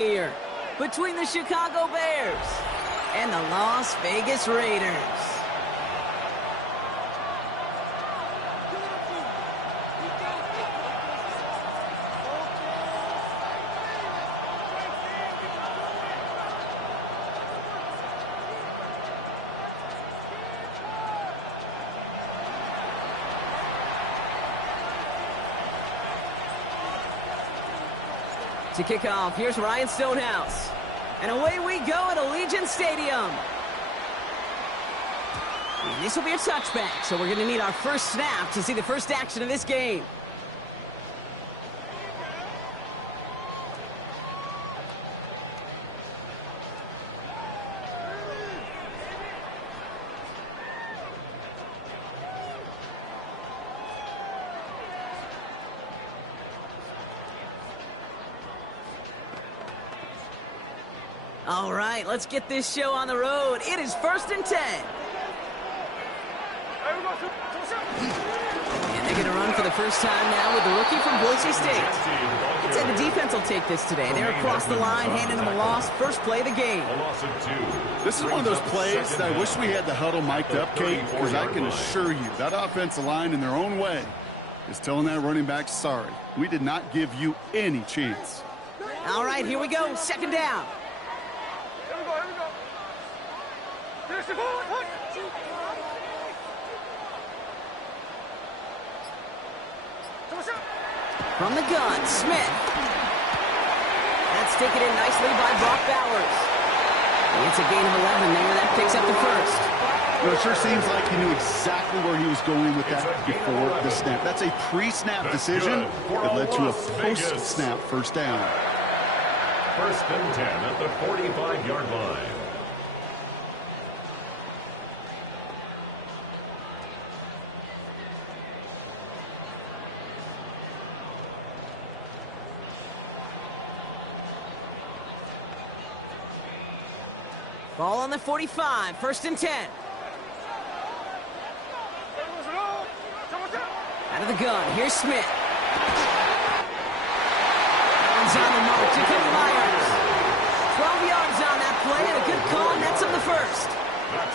Here, between the Chicago Bears and the Las Vegas Raiders. To kick off, here's Ryan Stonehouse. And away we go at Allegiant Stadium. And this will be a touchback, so we're going to need our first snap to see the first action of this game. All right, let's get this show on the road. It is 1st and 10. And they're going to run for the first time now with the rookie from Boise State. I'd say the defense will take this today. They're across the line, handing them a loss. First play of the game. This is one of those plays that I wish we had the huddle mic'd up, Kate, because I can assure you that offensive line in their own way is telling that running back, sorry, we did not give you any chance. All right, here we go. Second down. From the gun, Smith. That's taken in nicely by Brock Bowers. It's a gain of 11 there. That picks up the first. Well, it sure seems like he knew exactly where he was going with that before the snap. That's a pre-snap decision that led to a post-snap first down. 1st and 10 at the 45-yard line. Ball on the 45, 1st and 10. Out of the gun, here's Smith. That one's on the mark, Jacoby Myers. 12 yards on that play, and a good call nets him the first.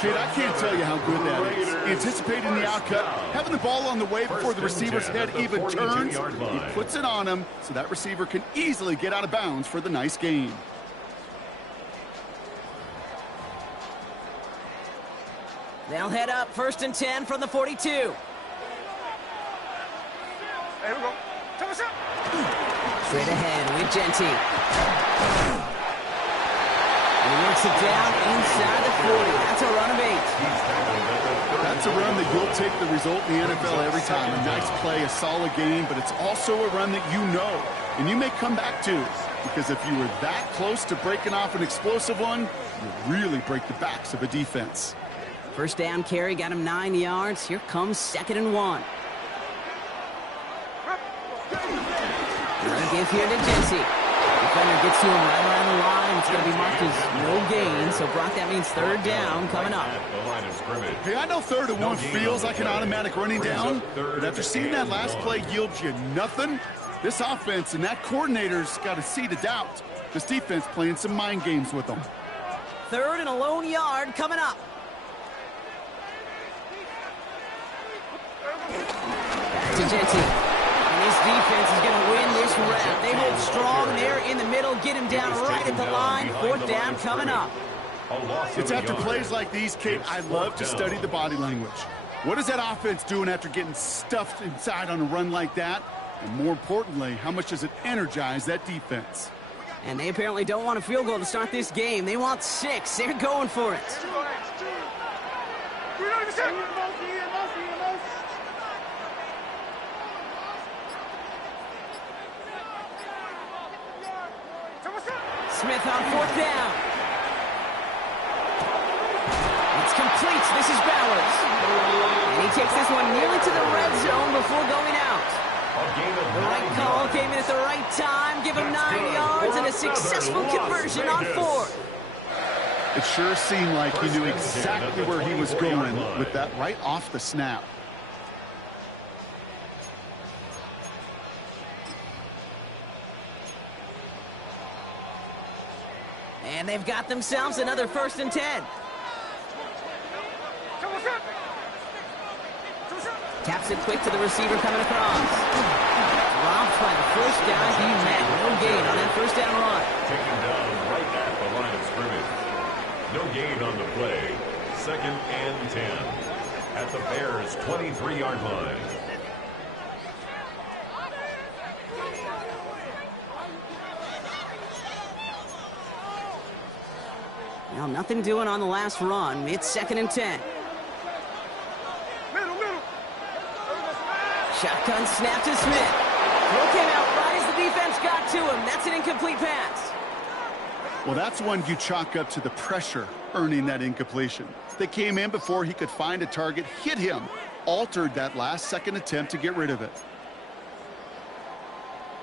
Kid, I can't tell you how good that is. Anticipating the outcut, having the ball on the way before the receiver's head even turns, he puts it on him so that receiver can easily get out of bounds for the nice gain. They'll head up 1st and 10 from the 42. Straight ahead with Genty. He works it down inside the 40. That's a run of 8. That's a run that you'll take the result in the NFL every time. A nice play, a solid game, but it's also a run that you know and you may come back to, because if you were that close to breaking off an explosive one, you really break the backs of a defense. First down carry got him 9 yards. Here comes 2nd and 1. Another give here to Genty. Defender gets to him right around the line. It's going to be marked as no gain. So, Brock, that means 3rd down coming up. Hey, I know 3rd and 1 feels like an automatic running down, but after seeing that last play yield you nothing, this offense and that coordinator's got a seed of doubt. This defense playing some mind games with them. 3rd and a lone yard coming up. To Genty. And this defense is going to win this round. They hold strong there in the middle, get him down right at the line. 4th down coming up. It's after plays like these, Kate, I love to study the body language. What is that offense doing after getting stuffed inside on a run like that? And more importantly, how much does it energize that defense? And they apparently don't want a field goal to start this game. They want 6. They're going for it. Smith on 4th down. It's complete. This is Bowers. And he takes this one nearly to the red zone before going out. The right call came in at the right time. Give him 9 yards and a successful conversion on 4th. It sure seemed like he knew exactly where he was going with that right off the snap. And they've got themselves another 1st and 10. Taps it quick to the receiver coming across. Dropped by the first down. He met no gain on that 1st down run. Taken down right at the line of scrimmage. No gain on the play. 2nd and 10 at the Bears' 23-yard line. Now nothing doing on the last run. It's 2nd and 10. Shotgun snap to Smith. Throw came out right as the defense got to him. That's an incomplete pass. Well, that's one you chalk up to the pressure earning that incompletion. They came in before he could find a target, hit him, altered that last second attempt to get rid of it.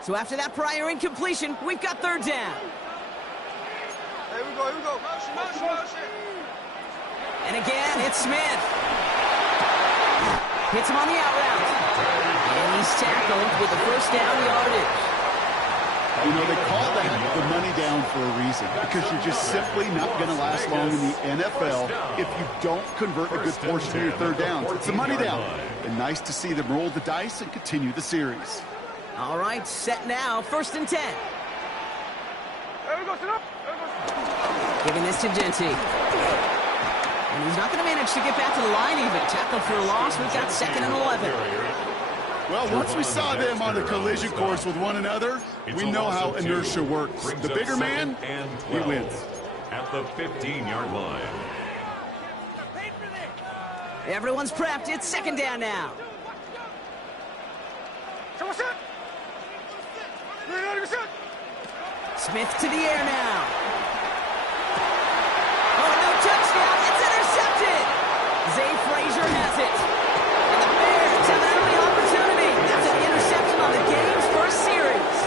So after that prior incompletion, we've got 3rd down. Here we go. Motion. And again, it's Smith. Hits him on the out route. And he's tackled with the 1st down yardage. You know, they call that the money down for a reason, because you're just simply not going to last long in the NFL if you don't convert a good portion of your 3rd downs. It's the money down. And nice to see them roll the dice and continue the series. All right, set now, 1st and 10. Giving this to Genty. And he's not going to manage to get back to the line even. Tackled for a loss. We've got 2nd and 11. Well, once we saw them on the collision course with one another, we know how inertia works. The bigger man, he wins. At the 15-yard line. Everyone's prepped. It's 2nd down now. Smith to the air now. Oh, no touchdown. It's intercepted. Zay Frazier has it. And the Bears have an early opportunity. That's an interception on the game's 1st series.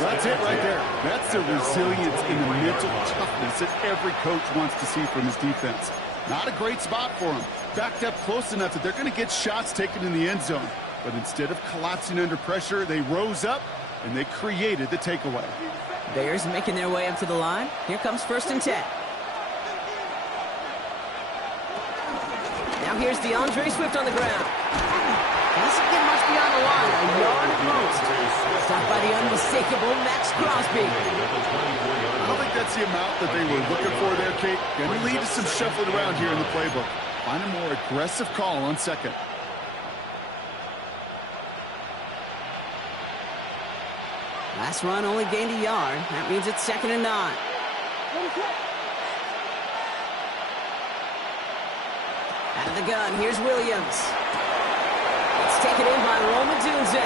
That's it right there. That's the resilience and the mental toughness that every coach wants to see from his defense. Not a great spot for him. Backed up close enough that they're going to get shots taken in the end zone. But instead of collapsing under pressure, they rose up and they created the takeaway. Bears making their way up to the line. Here comes 1st and 10. Now here's DeAndre Swift on the ground. Doesn't get much beyond the line. A yard at most. Stopped by the unmistakable Max Crosby. I don't think that's the amount that they were looking for there, Kate. Going to lead to some shuffling around here in the playbook. Find a more aggressive call on 2nd. Last run only gained a yard. That means it's 2nd and 9. Out of the gun, here's Williams. It's taken in by Rome Odunze.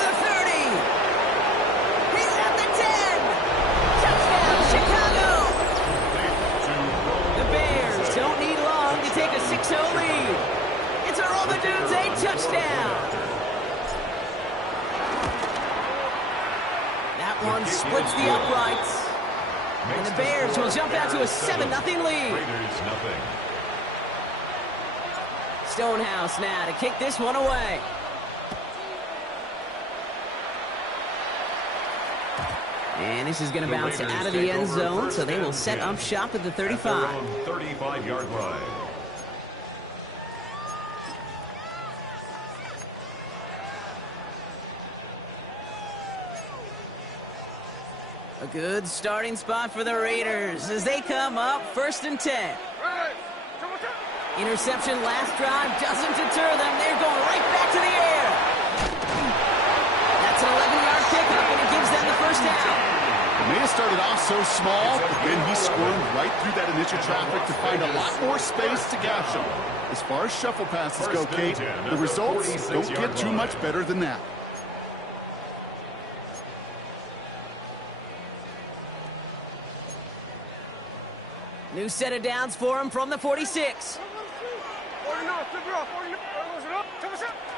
The 30. He's at the 10. Touchdown, Chicago. The Bears don't need long to take a 6-0 lead. It's a Rome Odunze touchdown. That one splits the uprights. And the Bears will jump out to a 7-0 lead. Raiders nothing. Stonehouse now to kick this one away. And this is going to bounce out of the end zone, so they will set up shop at the 35. 35-yard line. A good starting spot for the Raiders as they come up 1st and 10. Interception last drive doesn't deter them. They're going right back to the air. That's an 11-yard pickup, and it gives them the 1st down. It may have started off so small, but then he squirmed right through that initial traffic to find a lot more space to gash him. As far as shuffle passes go, Kate, the results don't get too much better than that. New set of downs for him from the 46.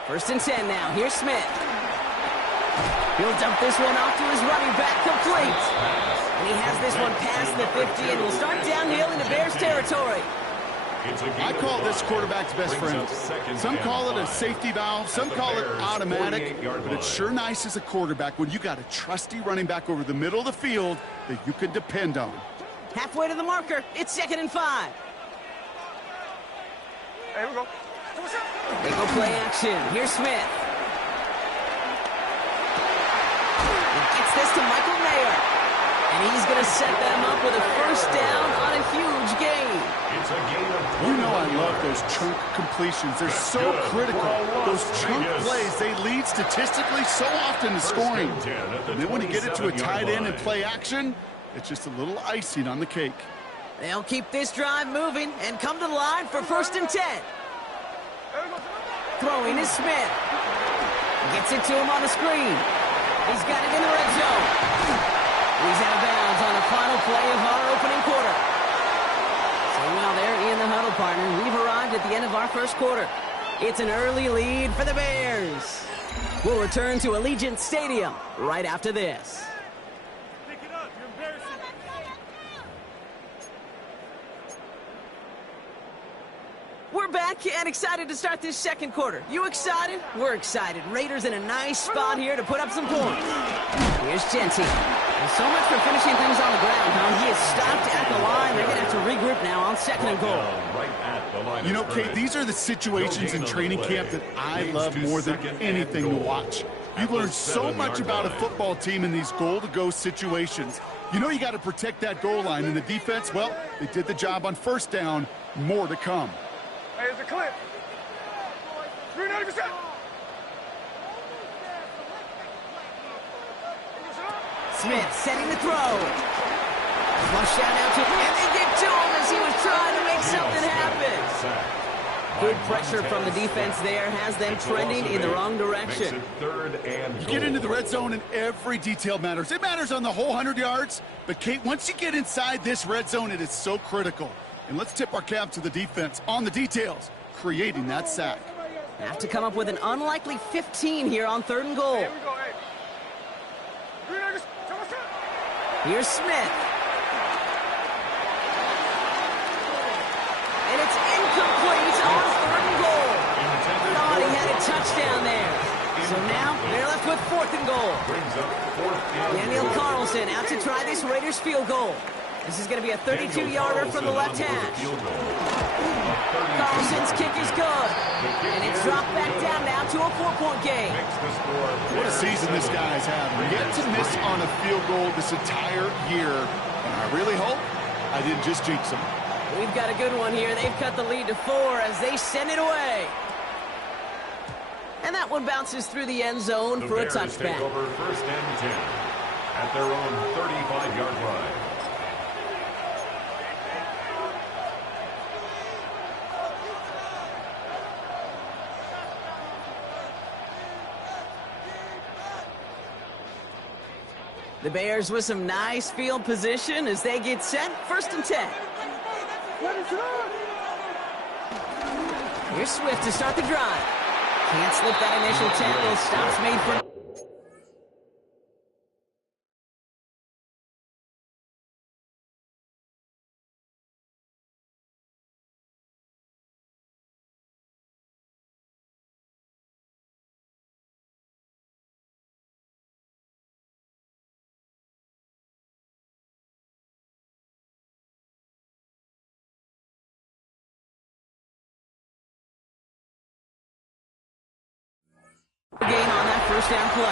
1st and 10 now. Here's Smith. He'll dump this one off to his running back, complete. And he has this one past the 50 and will start downhill into Bears territory. I call this quarterback's best friend. Some call it a safety valve, some call it automatic, but it's sure nice as a quarterback when you got a trusty running back over the middle of the field that you can depend on. Halfway to the marker. It's 2nd and 5. Hey, here we go. They go play action. Here's Smith. He gets this to Michael Mayer. And he's going to set them up with a first down on a huge gain. It's a gain of 20. You know I love those chunk completions. They're so critical. Those chunk plays, they lead statistically so often to scoring. And then when you get it to a tight end and play action, it's just a little icing on the cake. They'll keep this drive moving and come to the line for 1st and 10. Throwing is Smith. Gets it to him on the screen. He's got it in the red zone. He's out of bounds on the final play of our opening quarter. So now they're in the huddle, partner. We've arrived at the end of our first quarter. It's an early lead for the Bears. We'll return to Allegiant Stadium right after this. We're back and excited to start this second quarter. You excited? We're excited. Raiders in a nice spot here to put up some points. Here's Genty. Well, so much for finishing things on the ground, huh? He is stopped at the line. They're going to have to regroup now on 2nd and goal. You know, Kate, these are the situations in training camp that I love more than anything to watch. You learn so much about a football team in these goal-to-go situations. You know you got to protect that goal line, and the defense, well, they did the job on first down. More to come. Hey, is it clear? 390%. Smith setting the throw. Flush down now to him, and they get to him as he was trying to make something happen. Good pressure from the defense there has them trending in the wrong direction. You get into the red zone and every detail matters. It matters on the whole 100 yards, but Kate, once you get inside this red zone, it is so critical. And let's tip our cap to the defense on the details, creating that sack. Have to come up with an unlikely 15 here on 3rd and goal. Here we go, hey. Here's Smith. And it's incomplete on 3rd and goal. Thought he had a touchdown there. So now they're left with 4th and goal. Daniel Carlson out to try this Raiders field goal. This is going to be a 32-yarder from the left hash. Carlson's kick is good. And it's dropped back down now to a 4-point game. What a season this guy's had. Yet to miss on a field goal this entire year. And I really hope I didn't just jinx him. We've got a good one here. They've cut the lead to 4 as they send it away. And that one bounces through the end zone for a touchback. Take over 1st and 10 at their own 35-yard line. The Bears with some nice field position as they get set. 1st and 10. Here's Swift to start the drive. Can't slip that initial tackle. Stops made for... game on that first down play.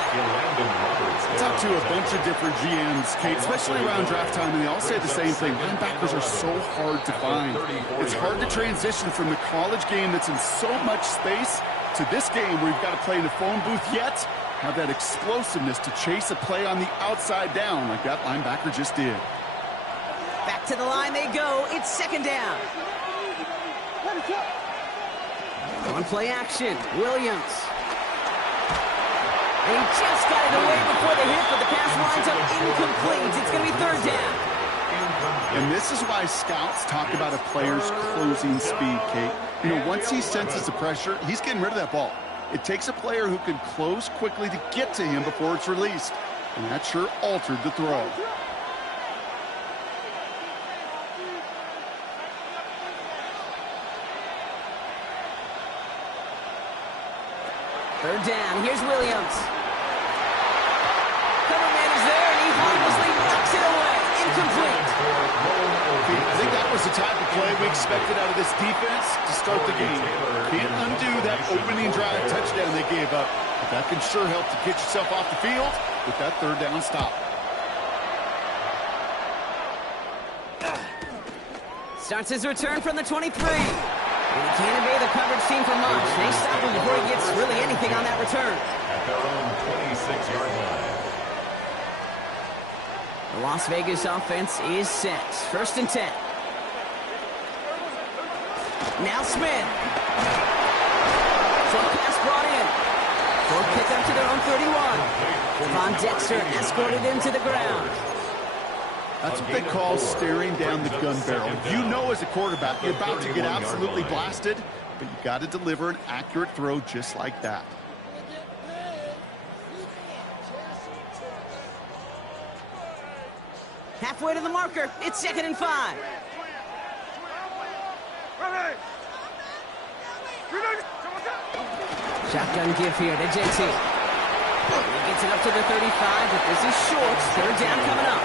Talk to a bunch of different GMs, Kate, especially around draft time, and they all say the same thing. Linebackers are so hard to find. It's hard to transition from the college game that's in so much space to this game where you've got to play in a phone booth, yet have that explosiveness to chase a play on the outside down like that linebacker just did. Back to the line they go. It's 2nd down. On play action, Williams. And he just got it away before the hit, but the pass winds up incomplete. It's going to be 3rd down. And this is why scouts talk about a player's closing speed, Kate. You know, once he senses the pressure, he's getting rid of that ball. It takes a player who can close quickly to get to him before it's released. And that sure altered the throw. Third down. Here's Williams. Cover man is there, and he harmlessly knocks it away. Incomplete. I think that was the type of play we expected out of this defense to start the game. Can't undo that opening drive touchdown they gave up. But that can sure help to get yourself off the field with that third down stop. Starts his return from the 23. And he can't evade the coverage team for much. They stop him before he gets really anything on that return. At their own 26-yard line. The Las Vegas offense is set. First and 10. Now Smith. Short pass brought in. Short pick up to their own 31. Von Dexter escorted into the ground. That's what they call staring down the gun barrel. You know as a quarterback you're about to get absolutely blasted, but you got to deliver an accurate throw just like that. Halfway to the marker. It's 2nd and 5. Shotgun give here to JT. He gets it up to the 35, but this is short. Third down coming up.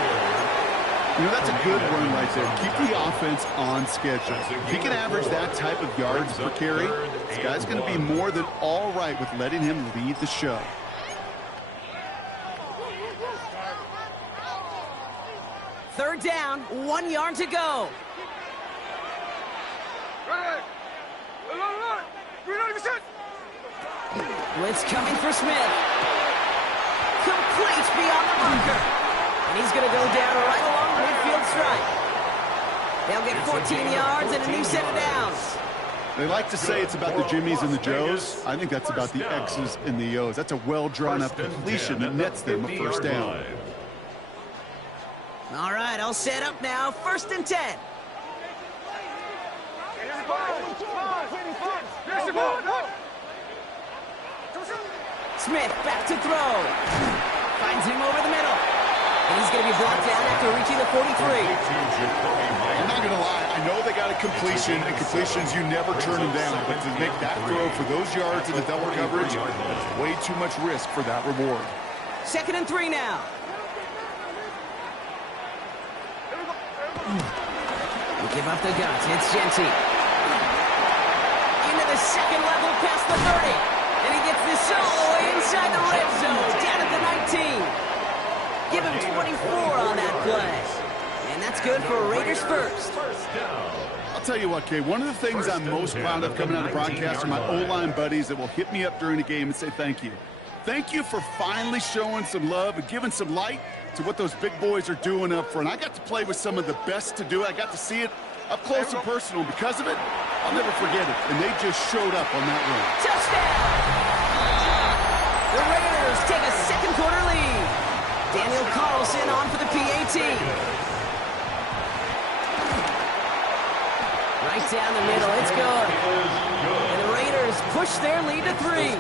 You know, that's a good run right there. Keep the offense on schedule. If he can average that type of yards per carry, this guy's going to be more than all right with letting him lead the show. Third down, 1 yard to go. Blitz coming for Smith. Complete beyond the marker. And he's going to go down right along the midfield stripe. They'll get 14 yards and a new set of downs. They like to say it's about the Jimmies and the Joes. I think that's about the X's and the O's. That's a well-drawn-up completion that nets them a first down. All right, all set up now. 1st and 10. Smith back to throw. Finds him over the middle. And he's going to be brought down after reaching the 43. I'm not going to lie. I know they got a completion, and completions, you never turn them down. But to make that throw for those yards in the double coverage, that's way too much risk for that reward. 2nd and 3 now. We give up the guts. It's Genty. Into the second level past the 30. And he gets this all the way inside the red zone. Down at the 19. Give him 24 on that play. And that's good for Raiders first. I'll tell you what, Kay, one of the things I'm most proud of coming out of broadcast are my O-line buddies that will hit me up during the game and say thank you. Thank you for finally showing some love and giving some light to what those big boys are doing up front. I got to play with some of the best to do it. I got to see it up close and personal. Because of it, I'll never forget it. And they just showed up on that run. Touchdown! The Raiders take a second quarter lead. Daniel Carlson on for the PAT. Right down the middle. It's good. And the Raiders push their lead to 3.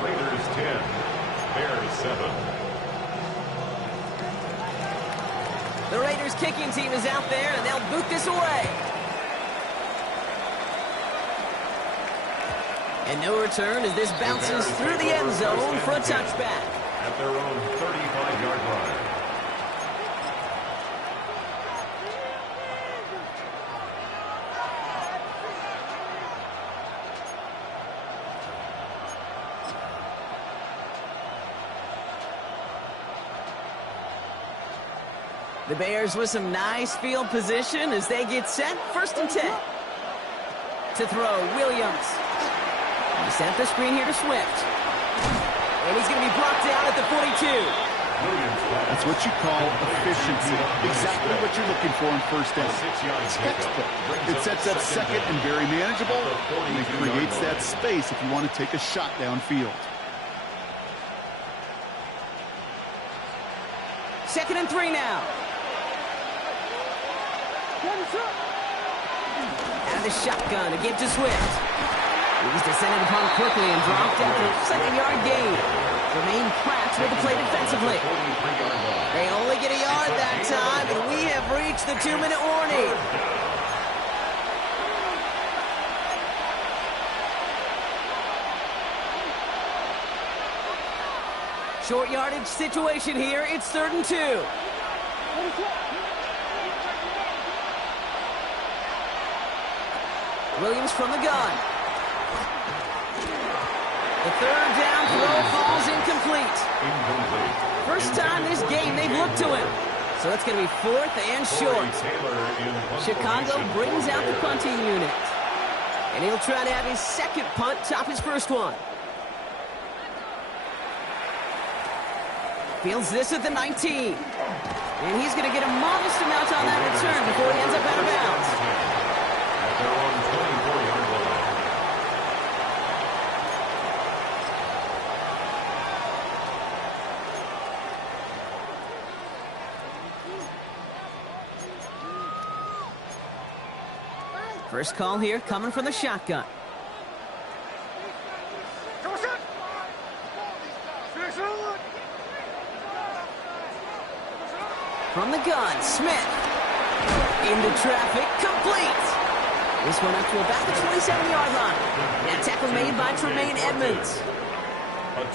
Raiders 10, Bears 7. The Raiders kicking team is out there, and they'll boot this away. And no return as this bounces through the end zone for a touchback. At their own 35-yard line. The Bears with some nice field position as they get set. 1st and 10. To throw, Williams. He set up the screen here to Swift. And he's going to be brought down at the 42. That's what you call efficiency. Exactly what you're looking for on first down. Textbook. It sets up second and very manageable, and it creates that space if you want to take a shot downfield. 2nd and 3 now. Out of the shotgun to give to Swift. He's descended upon quickly and dropped after a 2nd-yard gain. Remain Pratt with the play defensively. They only get a yard that time, and we have reached the 2-minute warning. Short yardage situation here. It's 3rd and 2. Williams from the gun. The 3rd down throw falls incomplete. First time this game they've looked to him. So it's going to be 4th and short. Chicago brings out the punting unit. And he'll try to have his 2nd punt top his 1st one. Fields this at the 19. And he's going to get a modest amount on that return before he ends up out of bounds. At their own 24-yard line. First call here coming from the shotgun. From the gun, Smith. Into traffic, complete. This one up to about the 27-yard line. That tackle made by Tremaine Edmonds.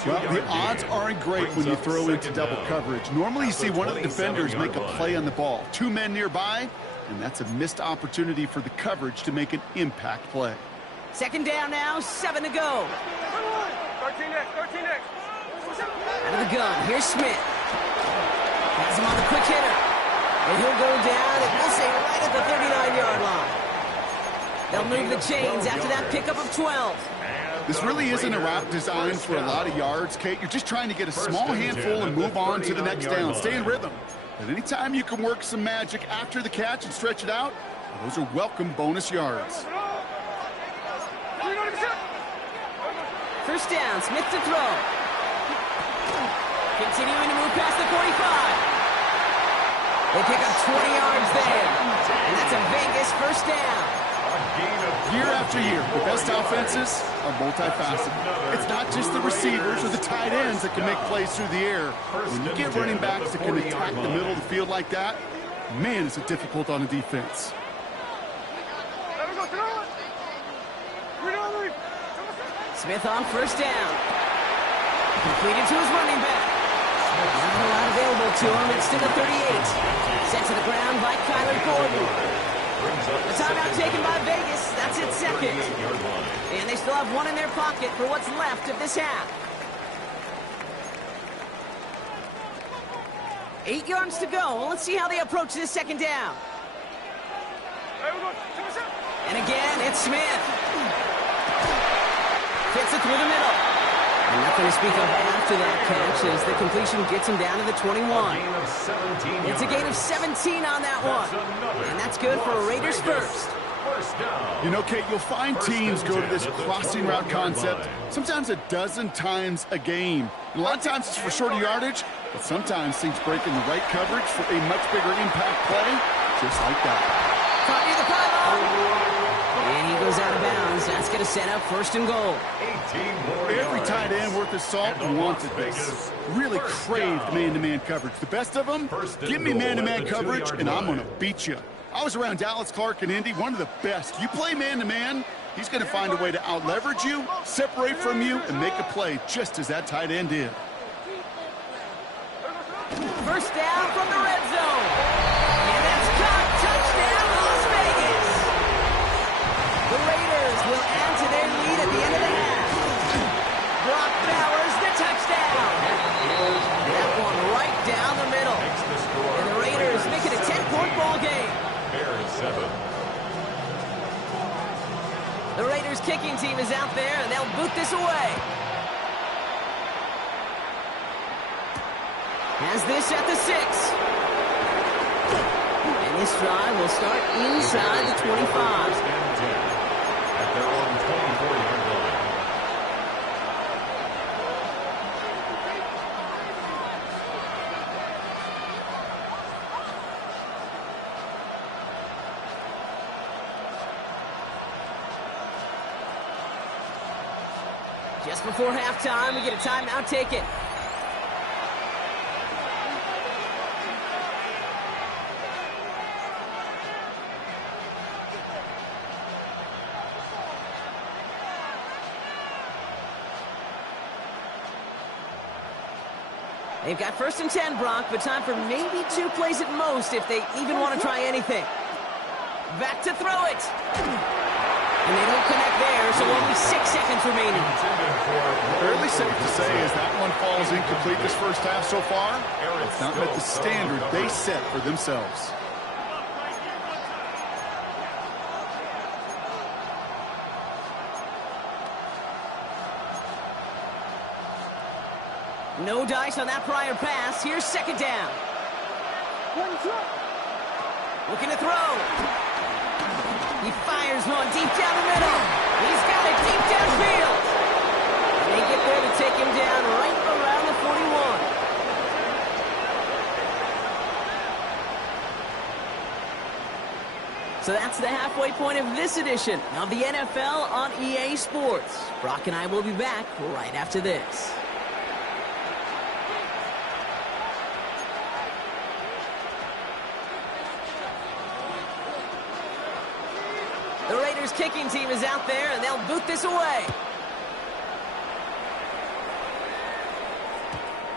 Well, the odds aren't great when you throw into double coverage. Normally you see one of the defenders make a play on the ball. 2 men nearby, and that's a missed opportunity for the coverage to make an impact play. 2nd down now, 7 to go. 13 next. Out of the gun, here's Smith. Has him on the quick hitter. And he'll go down, and we'll say right at the 39-yard line. They'll move the chains after that pickup of 12. This really isn't a route designed for a lot of yards, Kate. You're just trying to get a small handful and move on to the next down. Stay in rhythm. But anytime you can work some magic after the catch and stretch it out, those are welcome bonus yards. First down, Smith to throw. Continuing to move past the 45. They pick up 20 yards there. And that's a Vegas first down. Year after year, the best offenses are multifaceted. It's not just the receivers or the tight ends that can make plays through the air. When you get running backs that can attack the middle of the field like that, man, is it difficult on a defense. Smith on first down. Completed to his running back. Not a lot available to him. It's to the 38. Sent to the ground by Kyler Gordon. The timeout taken by Vegas. That's its 2nd. And they still have 1 in their pocket for what's left of this half. 8 yards to go. Well, let's see how they approach this 2nd down. And again, it's Smith. Fits it through the middle. And nothing to speak of after that catch as the completion gets him down to the 21. It's a gain of 17 on that one. And that's good for a Raiders first. You know, Kate, you'll find teams go to this crossing route concept sometimes a dozen times a game. And a lot of times it's for shorter yardage, but sometimes things break in the right coverage for a much bigger impact play, just like that. Caught near the pylon. And he goes out of bounds. That's going to set up 1st and goal. Every tight end worth his salt wanted this. Really craved man-to-man coverage. The best of them, give me man-to-man coverage, and I'm going to beat you. I was around Dallas Clark and Indy, one of the best. You play man-to-man, he's going to find a way to out-leverage you, separate from you, and make a play just as that tight end did. First down from the red zone. And that's caught. Touchdown, Las Vegas. The Raiders will add to their lead at the end of the half. Brock Bowers, the touchdown. That one right down the middle. And the Raiders make it a 10-point ball game. Bears 7. The Raiders kicking team is out there, and they'll boot this away. Has this at the 6. And this drive will start inside the 25. At their own 24-yard line. Just before halftime, we get a timeout taken. They've got 1st and 10, Brock, but time for maybe 2 plays at most if they even want to try anything. Back to throw it. And they don't connect there, so only 6 seconds remaining. Fairly safe to say as that one falls incomplete this first half so far, it's not met the standard they set for themselves. No dice on that prior pass. Here's 2nd down. Looking to throw. He fires one deep down the middle. He's got it deep downfield. And they get there to take him down right around the 41. So that's the halfway point of this edition of the NFL on EA Sports. Brock and I will be back right after this. The Raiders kicking team is out there, and they'll boot this away.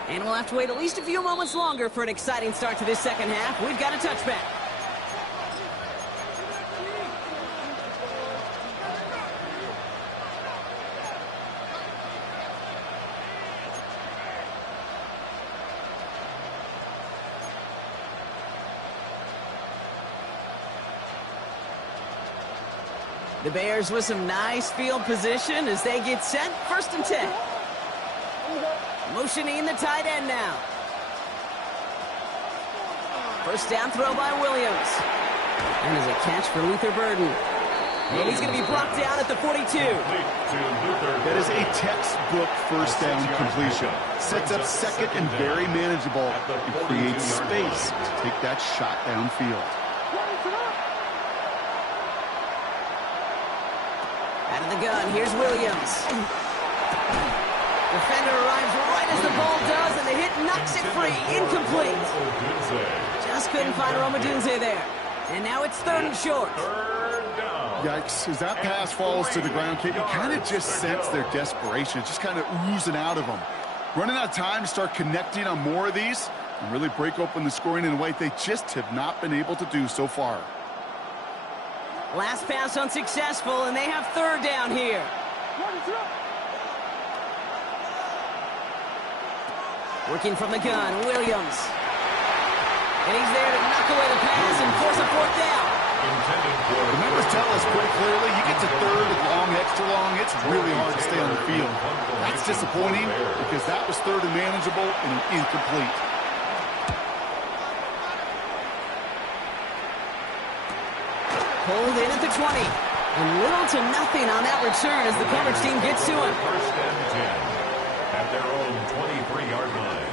And we'll have to wait at least a few moments longer for an exciting start to this second half. We've got a touchback. The Bears with some nice field position as they get set. 1st and 10. Motioning the tight end now. 1st down throw by Williams. And is a catch for Luther Burden. And he's going to be brought down at the 42. That is a textbook 1st down completion. Sets up 2nd and very manageable and creates space to take that shot downfield. Out of the gun, here's Williams. Defender arrives right as the ball does, and the hit knocks it free. Incomplete. Just couldn't find Romadunze there. And now it's 3rd and short. Yikes, as that pass falls to the ground, Kate, you kind of just sense their desperation. It's just kind of oozing out of them. Running out of time to start connecting on more of these and really break open the scoring in a way they just have not been able to do so far. Last pass unsuccessful, and they have 3rd down here. Working from the gun, Williams. And he's there to knock away the pass and force a 4th down. The numbers tell us pretty clearly, you get to 3rd and long, extra long, it's really hard to stay on the field. That's disappointing because that was 3rd and manageable and an incomplete. Pulled in at the 20. And little to nothing on that return as the coverage team gets to him. 1st and 10 at their own 23-yard line.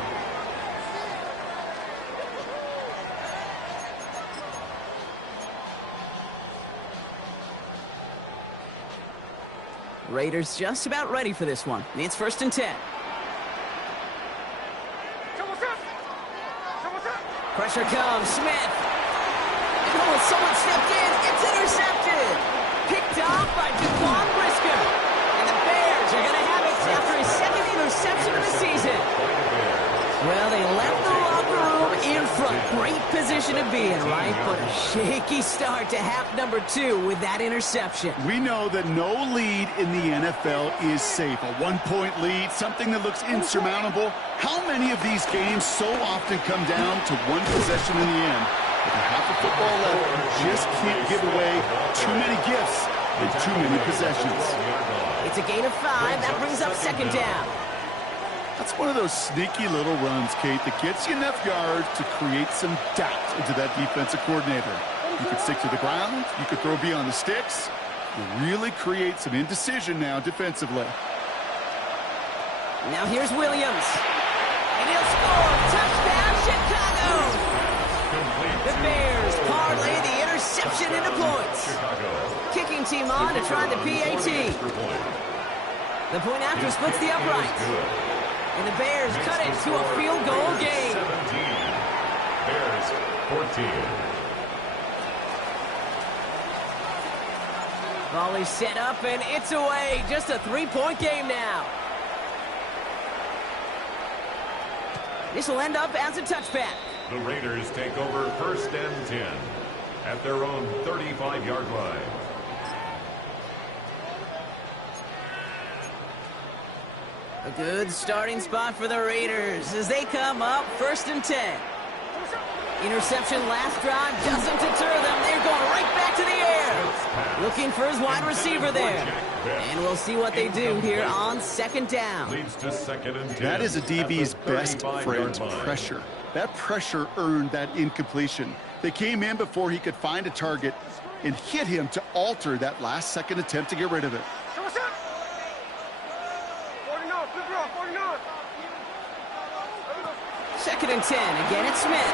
Raiders just about ready for this one. It's 1st and 10. Pressure comes. Smith. Oh, someone stepped in. It's intercepted. Picked off by Jaquan Brisker. And the Bears are going to have it after his 2nd interception of the season. Well, they left the locker room in front. Great position to be in, right? But a shaky start to half number 2 with that interception. We know that no lead in the NFL is safe. A 1-point lead, something that looks insurmountable. How many of these games so often come down to one possession in the end? With a half of football left, you just can't give away too many gifts and too many possessions. It's a gain of 5. That brings up 2nd down. That's one of those sneaky little runs, Kate, that gets you enough yards to create some doubt into that defensive coordinator. You could stick to the ground. You could throw beyond the sticks. You really create some indecision now defensively. Now here's Williams. And he'll score. Touchdown, Chicago! The Bears parlay the interception into points. Kicking team on to try the PAT. The point after splits the uprights. And the Bears cut it to a field goal game. 17. Bears 14. Volley set up and it's away. Just a 3-point game now. This will end up as a touchback. The Raiders take over 1st and 10 at their own 35-yard line. A good starting spot for the Raiders as they come up 1st and 10. Interception last drive doesn't deter them. They're going right back to the air. Looking for his wide receiver there. And we'll see what they do here on 2nd down. Leads to 2nd and 10. That is a DB's best 35-yard friend, line. pressure. That pressure earned that incompletion. They came in before he could find a target and hit him to alter that last-second attempt to get rid of it. 2nd and 10. Again, it's Smith.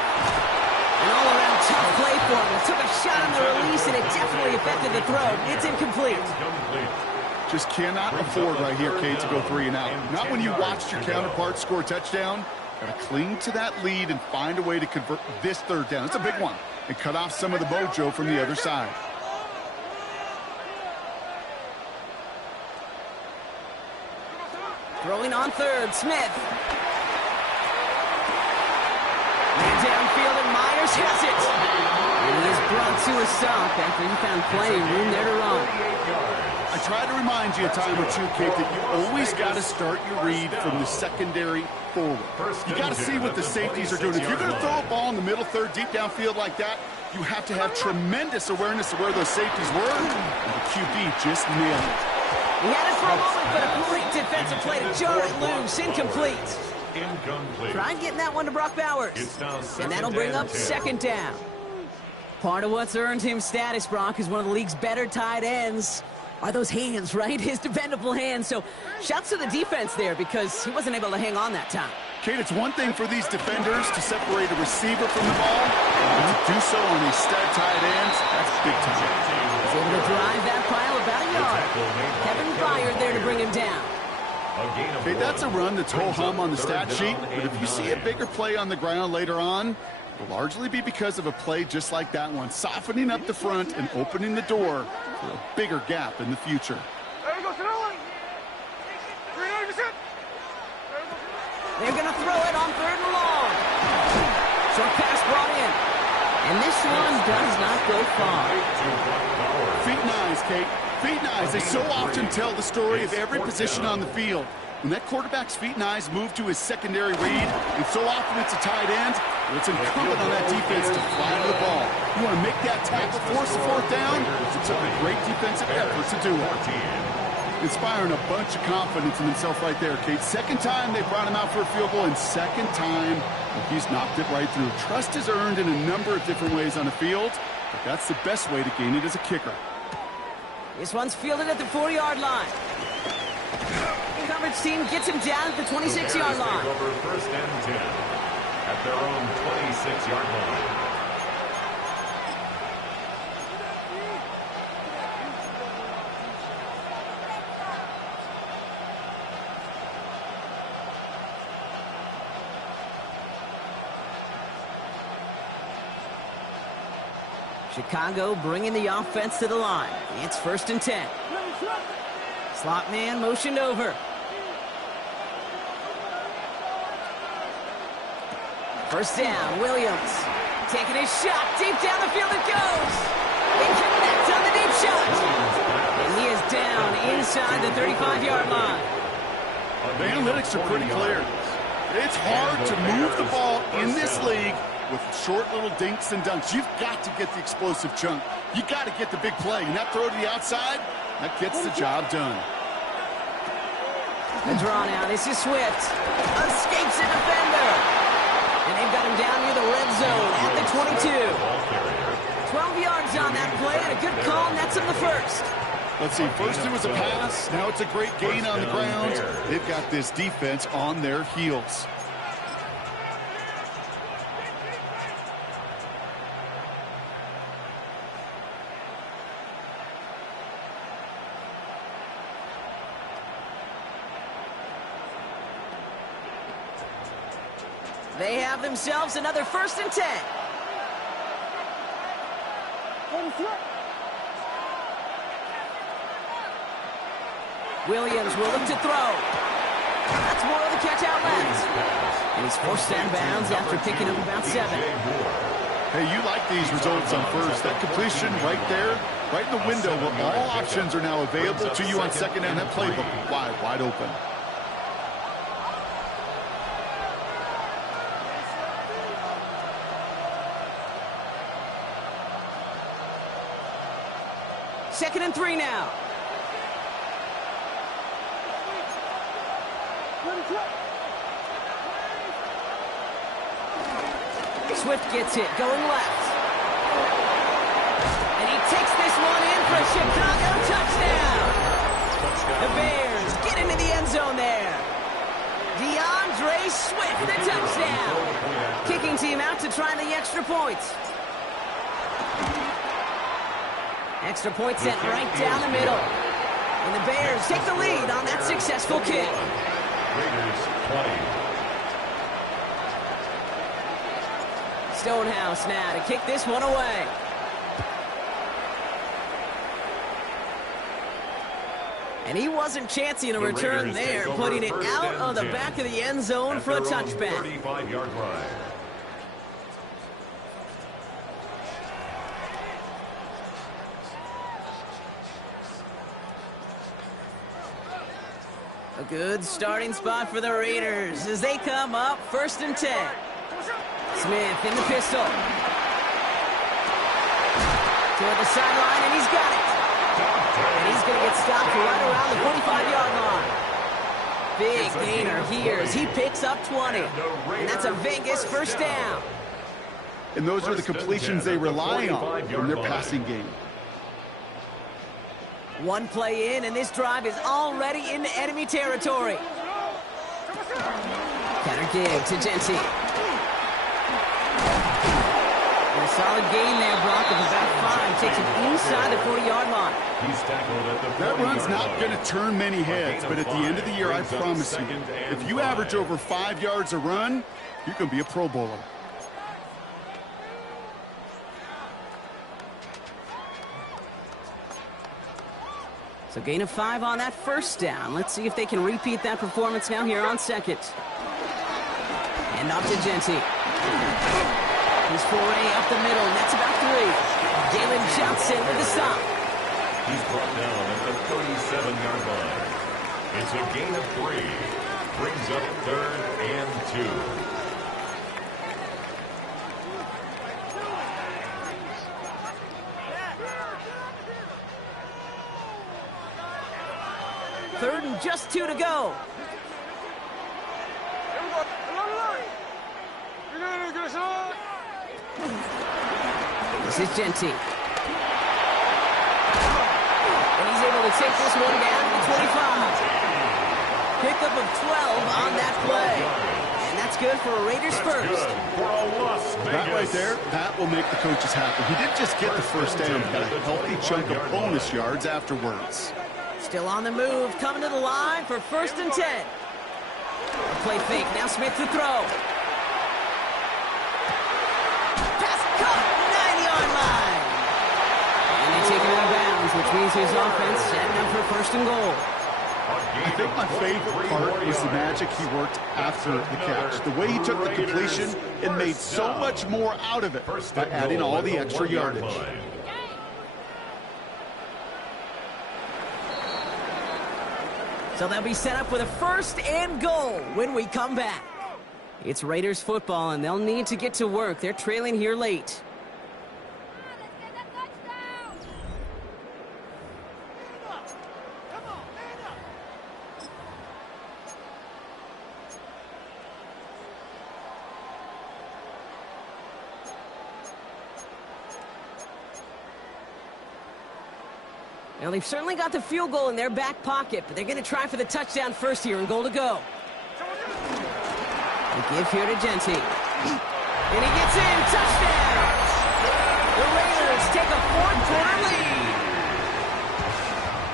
An all-around tough play for him. Took a shot on the release, and it definitely affected the throw. It's incomplete. Just cannot afford right here, Kate, to go 3 and out. Not when you watched your counterpart score a touchdown. Got to cling to that lead and find a way to convert this 3rd down. It's a big one. And cut off some of the mojo from the other side. Throwing on 3rd, Smith. Man downfield, and Myers has it. And he is brought to a stop after he found plenty of room there to run. I try to remind you a time or two, Kate, that you always got to start your read from the secondary forward. You got to see what the safeties are doing. If you're going to throw a ball in the middle 3rd, deep downfield like that, you have to have tremendous awareness of where those safeties were. And the QB just nailed it. He had it for a moment, but a great defensive play to jar it loose. Incomplete. Tried getting that one to Brock Bowers. And that'll bring up 2nd down. Part of what's earned him status, Brock, is one of the league's better tight ends. Are those hands, right? His dependable hands. So shouts to the defense there because he wasn't able to hang on that time. Kate, it's one thing for these defenders to separate a receiver from the ball, but to do so on these stud tight ends, that's big time. He's able to drive that pile about a yard. Kevin Byard there to bring him down. Okay, that's a run that's ho-hum on the stat sheet, but if you see a bigger play on the ground later on, it'll largely be because of a play just like that one, softening up the front and opening the door for a bigger gap in the future. They're going to throw it on 3rd and long. Short pass brought in. And this one does not go far. Feet and eyes, Kate. Feet and eyes. They so often tell the story of every position on the field. When that quarterback's feet and eyes move to his secondary read, and so often it's a tight end, well, it's incumbent on that defense to fly to the ball. You want to make that tackle, force the 4th down. It took a great defensive effort to do it. Inspiring a bunch of confidence in himself right there, Kate. 2nd time they brought him out for a field goal, and 2nd time he's knocked it right through. Trust is earned in a number of different ways on the field, but that's the best way to gain it as a kicker. This one's fielded at the 4-yard line. The coverage team gets him down at the 26-yard line. Take over 1st and 10 at their own 26-yard line. Chicago bringing the offense to the line. It's 1st and 10. Slot man motioned over. First down, Williams. Taking his shot. Deep down the field it goes. They connect on the deep shot. And he is down inside the 35-yard line. The analytics are pretty clear. It's hard to move the ball in this league with short little dinks and dunks. You've got to get the explosive chunk. You got to get the big play. And that throw to the outside, that gets the job done. The draw now. This is Swift. Escapes a defender. And they've got him down near the red zone at the 22. 12 yards on that play and a good call. Nets him the 1st. Let's see. First it was a pass. Now it's a great gain on the ground. They've got this defense on their heels. They have themselves another 1st and 10. Williams will look to throw. That's more of the catch out left. And he's forced out of bounds after picking up about 7. Hey, you like these results on first. That completion right there, right in the window where all options are now available to you on second down. That playbook wide open. Second and 3 now. Swift gets it, going left. And he takes this one in for a Chicago touchdown. The Bears get into the end zone there. DeAndre Swift, the touchdown. Kicking team out to try the extra points. Extra point sent right down the middle. And the Bears take the lead on that successful kick. Raiders 20. Stonehouse now to kick this one away. And he wasn't chancing a return there, putting it out of the back of the end zone for a touchback. 35-yard line. A good starting spot for the Raiders as they come up 1st and 10. Smith in the pistol. Toward the sideline, and he's got it. And he's going to get stopped right around the 45-yard line. Big gainer here as he picks up 20. And that's a Vegas first down. And those are the completions they rely on in their passing game. One play in, and this drive is already into enemy territory. Counter gig to Genty. And a solid gain there, Brock, of about 5. Takes him inside the 40-yard line. He's tackled at the 40-yard line. That run's not going to turn many heads, but at the end of the year, I promise you, if you average over 5 yards a run, you're going to be a Pro Bowler. So gain of 5 on that first down. Let's see if they can repeat that performance now here on second. And off to Genty. His foray up the middle, and that's about 3. Jalen Johnson with the stop. He's brought down at the 37-yard line. It's a gain of 3. Brings up 3rd and 2. Third and just 2 to go. This is Genty. And he's able to take this one down to the 25. Pickup of 12 on that play. And that's good for a Raiders first. That right there, that will make the coaches happy. He didn't just get the first down, he got a healthy chunk of bonus yards afterwards. Still on the move, coming to the line for 1st and 10. A play fake, now Smith to throw. Pass caught, 9-yard line. And they take him out of bounds, which means his offense setting up for 1st and goal. I think my favorite part was the magic he worked after the catch. The way he took the completion and made so much more out of it by adding all the extra yardage. So they'll be set up with a 1st and goal when we come back. It's Raiders football, and they'll need to get to work. They're trailing here late. Well, they've certainly got the field goal in their back pocket, but they're going to try for the touchdown first here and goal to go. They give here to Genty. And he gets in. Touchdown! The Raiders take a 4th-quarter lead.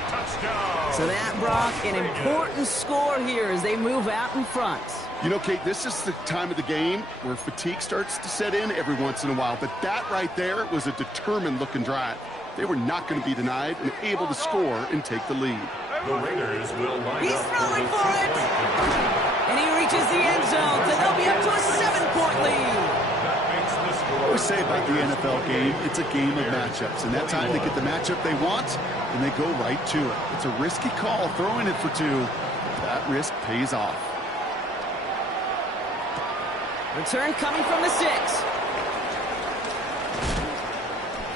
Touchdown! So that, Brock, an important score here as they move out in front. You know, Kate, this is the time of the game where fatigue starts to set in every once in a while, but that right there was a determined-looking drive. They were not going to be denied and able to score and take the lead. The Raiders will line He's up throwing for it. And he reaches the end zone, so they'll be up to a 7-point lead. I always say about the NFL game, it's a game of matchups. And that time they get the matchup they want, and they go right to it. It's a risky call throwing it for 2. That risk pays off. Return coming from the 6.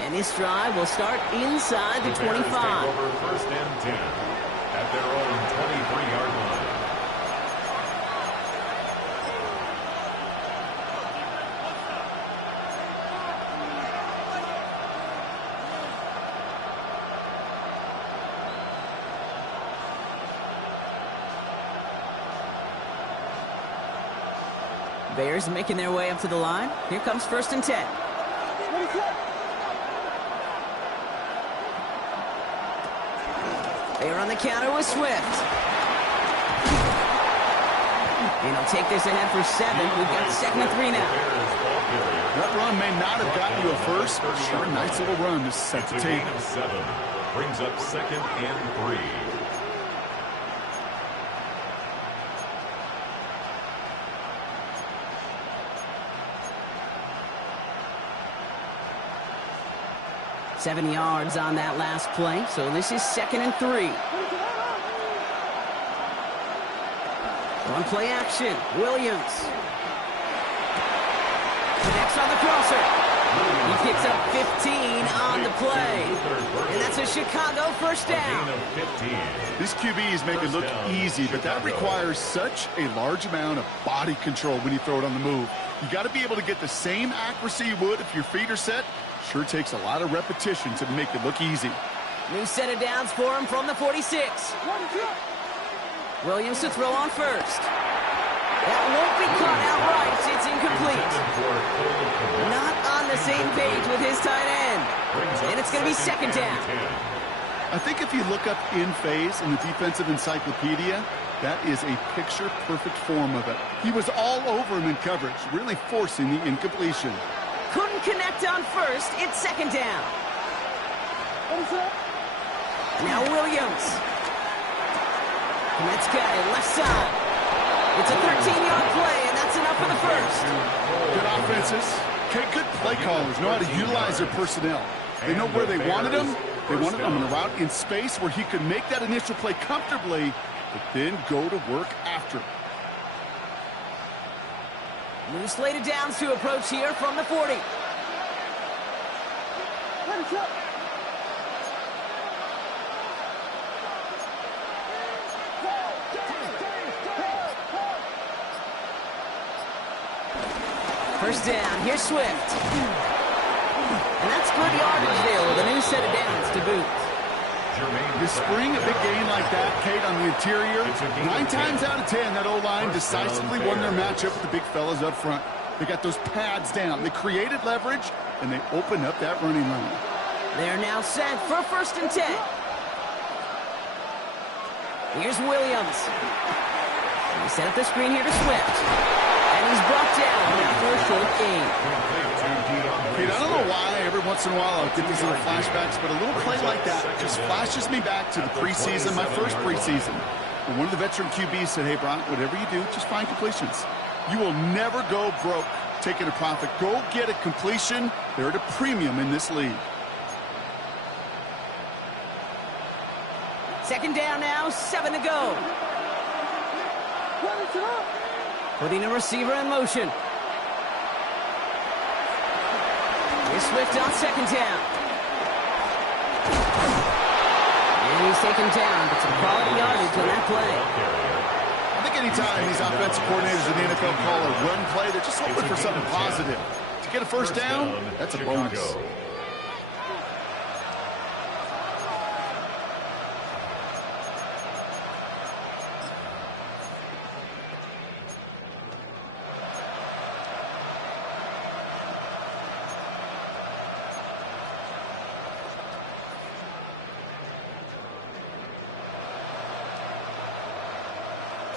And this drive will start inside the 25. Over first and 10 at their own 23-yard line. Bears making their way up to the line. Here comes first and 10. They are on the counter with Swift. And he'll take this ahead for 7. We've got 2nd and 3 now. That run may not have gotten you a first, but sure, a nice little run to set the table. 7 brings up 2nd and 3. Seven yards on that last play, so this is 2nd and 3. One play action. Williams connects on the crosser. He picks up 15 on the play. And that's a Chicago first down. These QBs make it look easy, but that requires such a large amount of body control when you throw it on the move. You got to be able to get the same accuracy you would if your feet are set. Sure takes a lot of repetition to make it look easy. New set of downs for him from the 46. Williams to throw on first. That won't be caught outright. It's incomplete. Not on the same page with his tight end. And it's going to be 2nd down. I think if you look up in phase in the defensive encyclopedia, that is a picture-perfect form of it. He was all over him in coverage, really forcing the incompletion. Couldn't connect on first. It's 2nd down. Now Williams. And that's got it left side. It's a 13-yard play, and that's enough for the first. Good offenses. Okay, good play callers know how to utilize their personnel. They know where they wanted him. They wanted him in a route in space where he could make that initial play comfortably, but then go to work after. New slated downs to approach here from the 40. First down, here's Swift. And that's good yardage there with a new set of downs to boot. You spring a big game like that, Kate, on the interior, 9 times out of 10, that O-line decisively won their matchup with the big fellas up front. They got those pads down. They created leverage, and they opened up that running lane. They're now set for 1st and 10. Here's Williams. He set up the screen here to Swift. And he's brought down after a short gain. Pete, I don't know why every once in a while I'll get these little flashbacks, but a little play like that just flashes me back to the preseason, my first preseason. And one of the veteran QBs said, hey, Brock, whatever you do, just find completions. You will never go broke taking a profit. Go get a completion. They're at a premium in this league. 2nd down now, 7 to go. Putting a receiver in motion. Here's Swift on 2nd down. And he's taken down, but some quality yardage on that play. I think anytime these offensive coordinators in the NFL call a run play, they're just hoping for something positive. To get a first down, that's a bonus.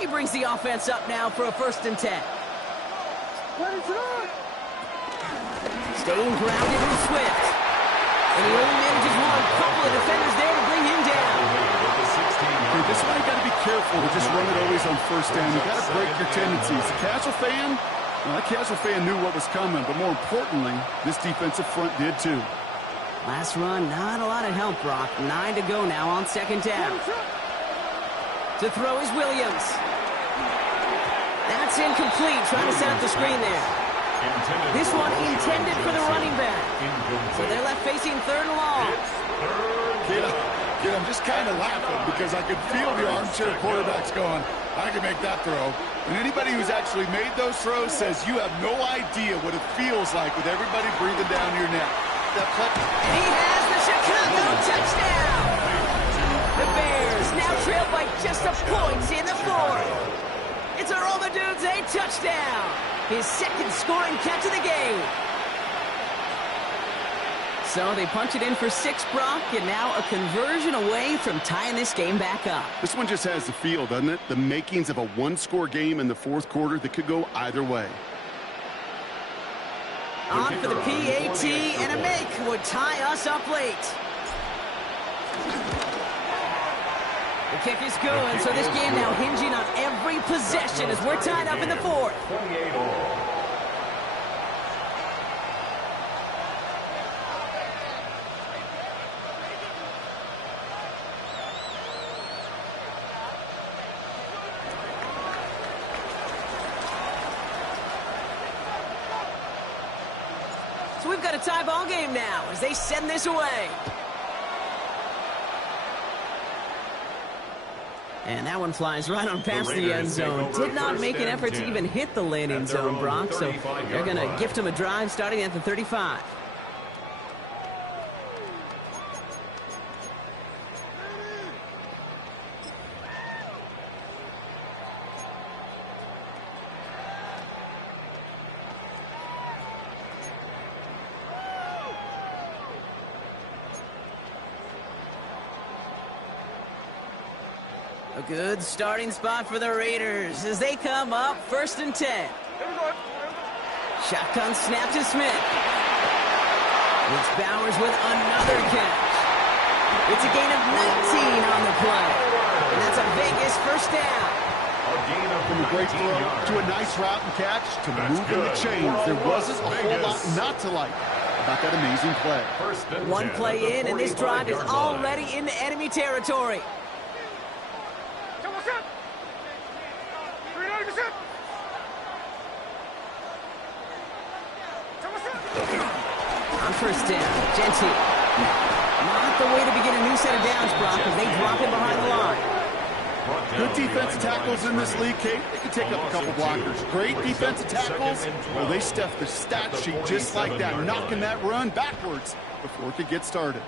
He brings the offense up now for a 1st and 10. Staying grounded with Swift. And he only manages one. Couple of defenders there to bring him down. This is why you got to be careful careful to just run it always on first down. You got to break your tendencies. The casual fan, well, that casual fan knew what was coming, but more importantly, this defensive front did too. Last run, not a lot of help, Brock. 9 to go now on second down. To throw is Williams. That's incomplete. Trying to set up the screen there. This one intended for the running back. So they're left facing third and long. Kid, I'm just kind of laughing because I could feel the armchair quarterbacks going, I can make that throw. And anybody who's actually made those throws says you have no idea what it feels like with everybody breathing down your neck. That play. And he has the Chicago touchdown. The Bears now trail by just a point in the fourth. It's a Romadudes a touchdown. His second scoring catch of the game. So they punch it in for 6, Brock, and now a conversion away from tying this game back up. This one just has the feel, doesn't it? The makings of a one-score game in the fourth quarter that could go either way. On for the PAT, and a make would tie us up late. The kick is good, so this game now hinging on every possession as we're tied up in the fourth. 28-all. So we've got a tie ball game now as they send this away. And that one flies right on past the end zone. Did not make an effort to even hit the landing zone, Brock, so they're going to gift him a drive starting at the 35. A good starting spot for the Raiders as they come up 1st and 10. Shotgun snap to Smith. It's Bowers with another catch. It's a gain of 19 on the play. And that's a Vegas first down. From a great throw to a nice route and catch to moving the chains. There wasn't a whole lot not to like about that amazing play. One play in, and this drive is already into enemy territory. On first down, Genty. Not the way to begin a new set of downs, Brock, as they drop him behind the line. Good defensive tackles in this league, Kate. They can take up a couple blockers. Great defensive tackles, well, they stuff the stat sheet just like that, knocking that run backwards before it could get started.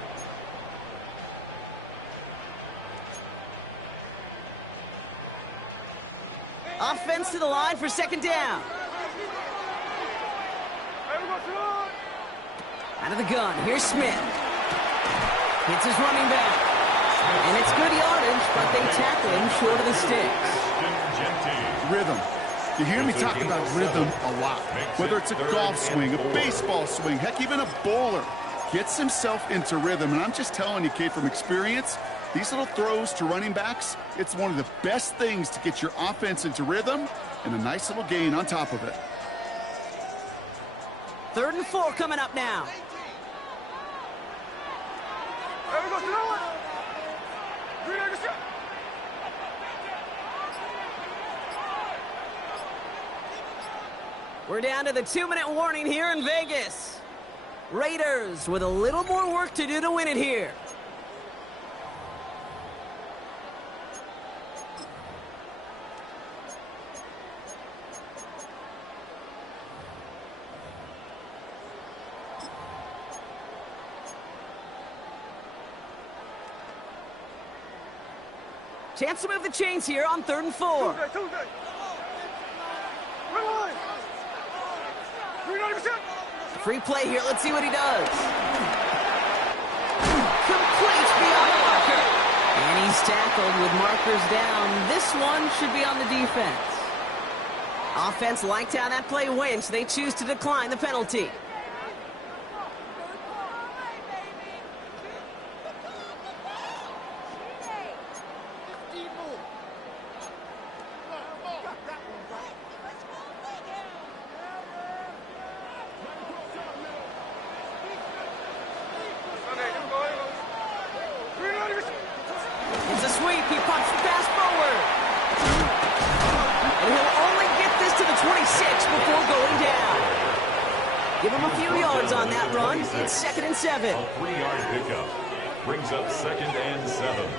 Offense to the line for second down. Out of the gun, here's Smith. Hits his running back. And it's good yardage, but they tackle him short of the sticks. Rhythm. You hear me talk about rhythm a lot. Whether it's a golf swing, a baseball swing, heck, even a bowler gets himself into rhythm. And I'm just telling you, Kate, from experience, these little throws to running backs, it's one of the best things to get your offense into rhythm and a nice little gain on top of it. 3rd and 4 coming up now. We're down to the 2-minute warning here in Vegas. Raiders with a little more work to do to win it here. Chance to move the chains here on 3rd and 4. Free play here. Let's see what he does. Complete beyond the marker. And he's tackled with markers down. This one should be on the defense. Offense liked how that play went, so they choose to decline the penalty. a sweep. He pops the pass forward. And he'll only get this to the 26 before going down. Give him a few yards on that run. It's 2nd and 7. A 3-yard pickup brings up 2nd and 7.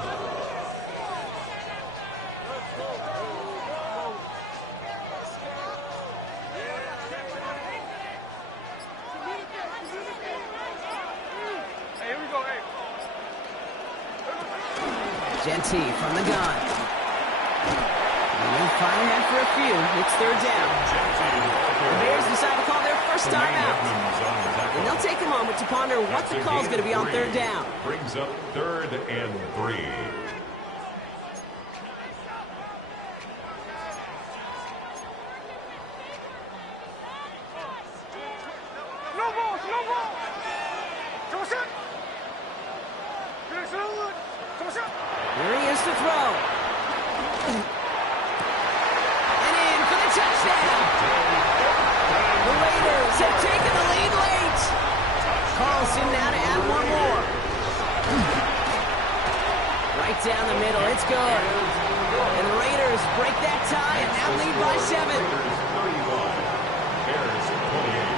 Genty from the gun. And they'll finally head for a few. It's 3rd down. The Bears decide to call their first time out. And they'll take a moment to ponder what the call's going to be on 3rd down. Brings up 3rd and 3. No ball, no ball. Here he is to throw. And in for the touchdown. The Raiders have taken the lead late. Carlson now to add one more. Right down the middle. It's good. And the Raiders break that tie and now lead by 7. Bears 28.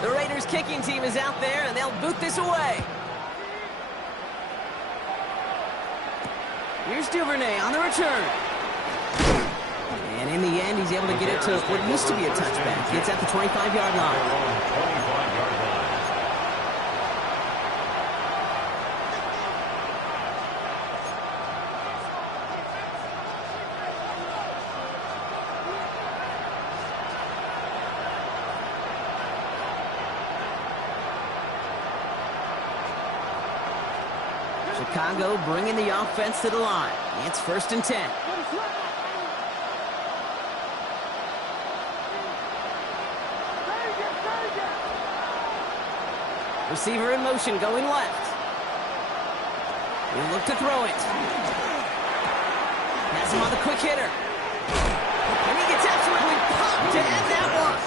The Raiders kicking team is out there, and they'll boot this away. Here's Duvernay on the return. And in the end, he's able to get it to what used to be a touchback. It's at the 25-yard line. 25-yard line. Chicago bringing the offense to the line. It's 1st and 10. Receiver in motion going left. He'll look to throw it. Has him on the quick hitter. And he gets absolutely popped to end that one.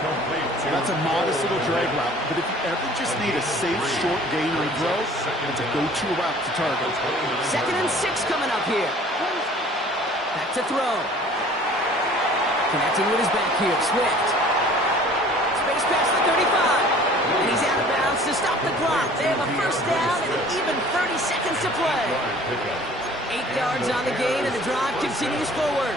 That's a modest little drag route, but if you ever just need a safe short gain on throw, it's a go-to route to target. 2nd and 6 coming up here. Back to throw. Connecting with his back here, Swift. Space past the 35. And he's out of bounds to stop the clock. They have a 1st down and even 30 seconds to play. 8 yards on the gain, and the drive continues forward.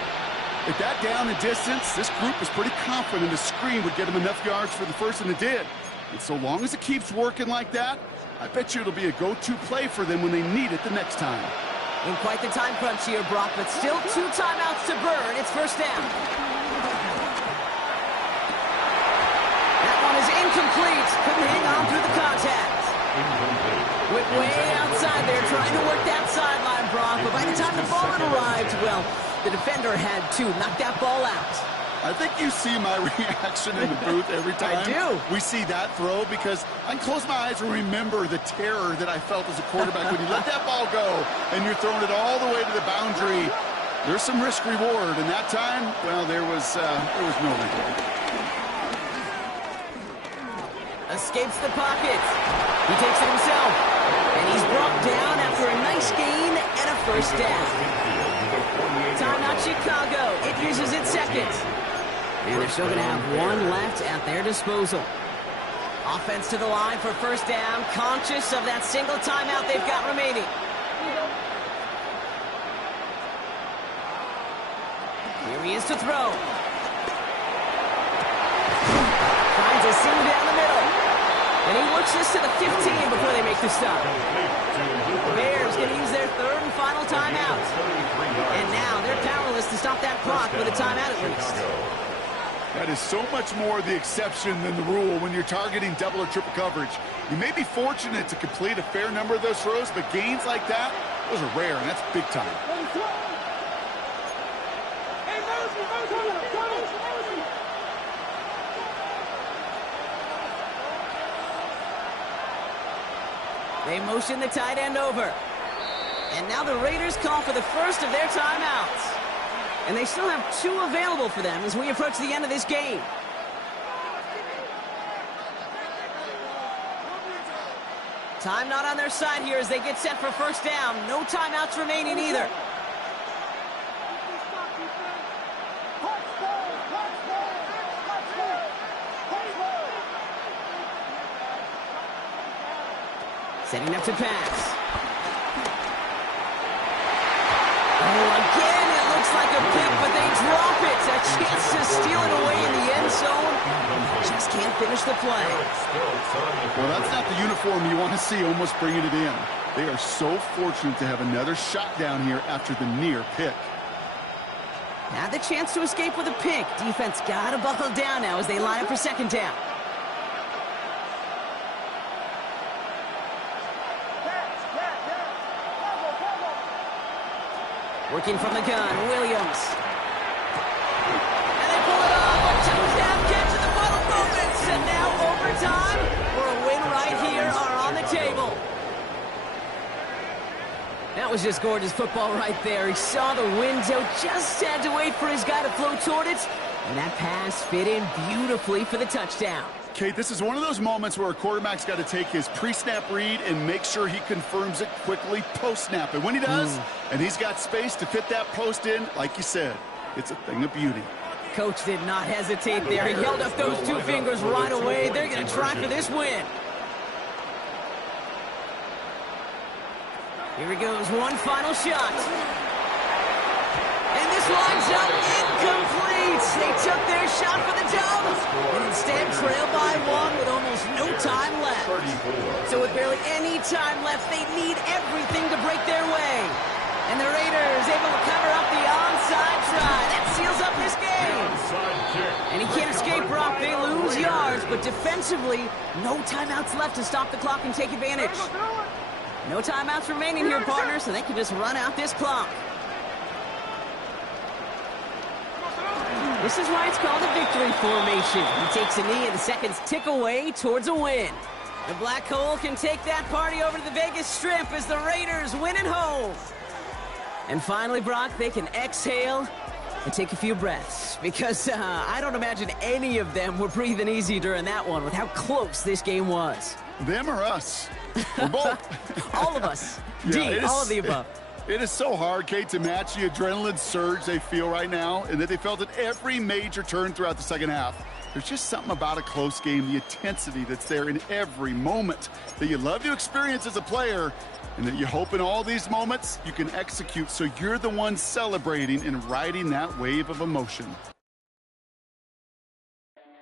With that down and distance, this group was pretty confident the screen would get them enough yards for the first, and it did. And so long as it keeps working like that, I bet you it'll be a go-to play for them when they need it the next time. In quite the time crunch here, Brock, but still 2 timeouts to burn. It's 1st down. That one is incomplete. Couldn't hang on through the contact. Went way outside there, trying to work that sideline, Brock, but by the time the ball had arrived, well, the defender had to knock that ball out. I think you see my reaction in the booth every time I do. we see that throw, because I can close my eyes and remember the terror that I felt as a quarterback when you let that ball go and you're throwing it all the way to the boundary. There's some risk reward, and that time, well, there was no reward. Escapes the pocket. He takes it himself, and he's brought down after a nice gain and a 1st down. Timeout Chicago. It uses its 2nd. And they're still going to have 1 left at their disposal. Offense to the line for 1st down, conscious of that single timeout they've got remaining. Here he is to throw. Finds a seam down the middle. And he works this to the 15 before they make the stop. The Bears going to use their 3rd and final timeout. And now they're powerless to stop that clock with a timeout at least. That is so much more the exception than the rule when you're targeting double or triple coverage. You may be fortunate to complete a fair number of those throws, but gains like that, those are rare, and that's big time. They motion the tight end over. And now the Raiders call for the first of their timeouts. And they still have 2 available for them as we approach the end of this game. Time not on their side here as they get set for first down. No timeouts remaining either. Setting up to pass. Oh, again, it looks like a pick, but they drop it. A chance to steal it away in the end zone. Just can't finish the play. Well, that's not the uniform you want to see almost bringing it in. They are so fortunate to have another shot down here after the near pick. Had the chance to escape with a pick. Defense got to buckle down now as they line up for second down. Working from the gun, Williams. And they pull it off. A touchdown catch in the final moments. And now overtime for a win right here are on the table. That was just gorgeous football right there. He saw the window, just had to wait for his guy to flow toward it. And that pass fit in beautifully for the touchdown. Kate, this is one of those moments where a quarterback's got to take his pre-snap read and make sure he confirms it quickly post-snap. And when he does, and he's got space to fit that post in, like you said, it's a thing of beauty. Coach did not hesitate there. He held up those 2 fingers right away. They're going to try for this win. Here he goes, one final shot. And this lines up incomplete. They took their shot for the dub, and instead trail by 1 with almost no time left. So with barely any time left, they need everything to break their way. And the Raiders able to cover up the onside try. That seals up this game. And he can't escape, Brock. They lose yards, but defensively, no timeouts left to stop the clock and take advantage. No timeouts remaining here, partner, so they can just run out this clock. This is why it's called a victory formation. He takes a knee and the seconds tick away towards a win. The Black Hole can take that party over to the Vegas Strip as the Raiders win at home. And finally, Brock, they can exhale and take a few breaths because I don't imagine any of them were breathing easy during that one with how close this game was. Them or us? We're both. All of us. Yeah, all of the above. It is so hard, Kate, to match the adrenaline surge they feel right now and that they felt at every major turn throughout the second half. There's just something about a close game, the intensity that's there in every moment that you love to experience as a player and that you hope in all these moments you can execute so you're the one celebrating and riding that wave of emotion.